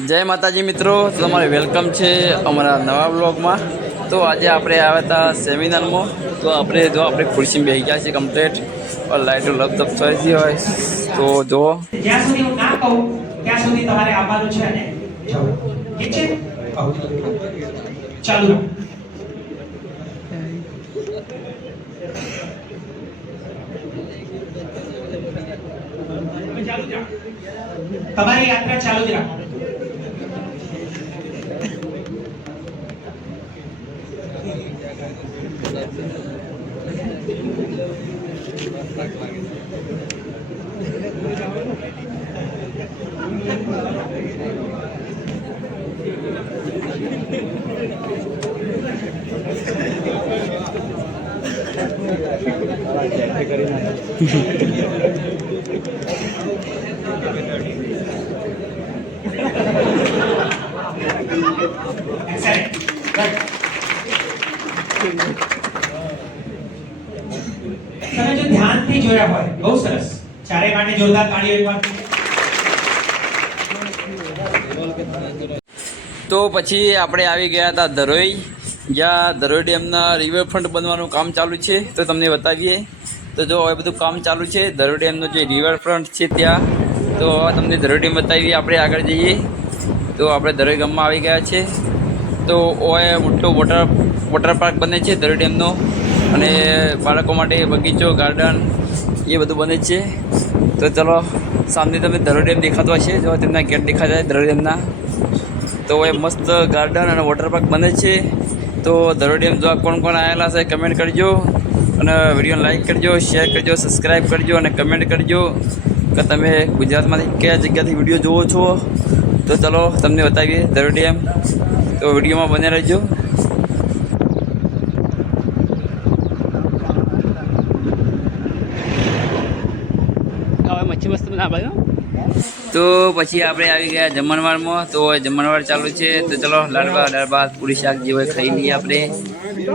जय माताजी मित्रों, तो तमारे वेलकम है अमरा नवा ब्लॉग में। तो आज आप आया था सेमिनार में। तो आपने जो अपने खुर्सी में बेही गया है कम्प्लीट और लाइटो लपतप થઈ હોય तो जो જ્યાં સુધી હું ના કહું ત્યાં સુધી તમારે આવવાનું છે અને જવું. ઠીક છે? ચાલુ રાખ. ચાલુ જ રાખ. તમારી યાત્રા ચાલુ જ રાખો. તમે જો ધ્યાનથી જોયા હોય બહુ સરસ. ચારે માટે જોરદાર તાળીઓ એકવાર. तो પછી આપણે આવી ગયા હતા ધરોઈ, જ્યાં ધરોઈ ડેમના રિવરફ્રન્ટ બનવાનું કામ ચાલુ છે. તો તમને બતાવીએ. તો જો હવે બધું કામ ચાલુ છે ધરોઈ ડેમનો જે રિવરફ્રન્ટ છે ત્યાં. તો તમને ધરોઈ ડેમ બતાવીએ. આપણે આગળ જઈએ તો આપણે ધરોઈ ગામમાં આવી ગયા છે. તો ઓય મોટો વોટર પાર્ક બને છે ધરોઈ ડેમનો, અને બાળકો માટે બગીચો, ગાર્ડન એ બધું બને છે. તો ચલો, સામે તમને ધરોઈ ડેમ દેખાતો હશે. જો તેમના ગેટ દેખાય જાય ધરોઈ ડેમના. તો એ મસ્ત ગાર્ડન અને વોટર પાર્ક બને છે. તો ધરોઈ ડેમ જો કોણ કોણ આવેલા છે કમેન્ટ કરજો, અને વિડીયોને લાઈક કરજો, શેર કરજો, સબસ્ક્રાઈબ કરજો અને કમેન્ટ કરજો કે તમે ગુજરાતમાંથી કયા જગ્યાથી વિડીયો જુઓ છો. તો ચલો તમને બતાવીએ ધરોઈ ડેમ. તો વિડીયોમાં બને રહેજો. તો પછી આપણે આવી ગયા જમણવારમાં. તો જમણવાર ચાલુ છે. તો ચલો દાળ ભાત પૂરી શાક જે હોય ખાઈ લઈએ આપણે.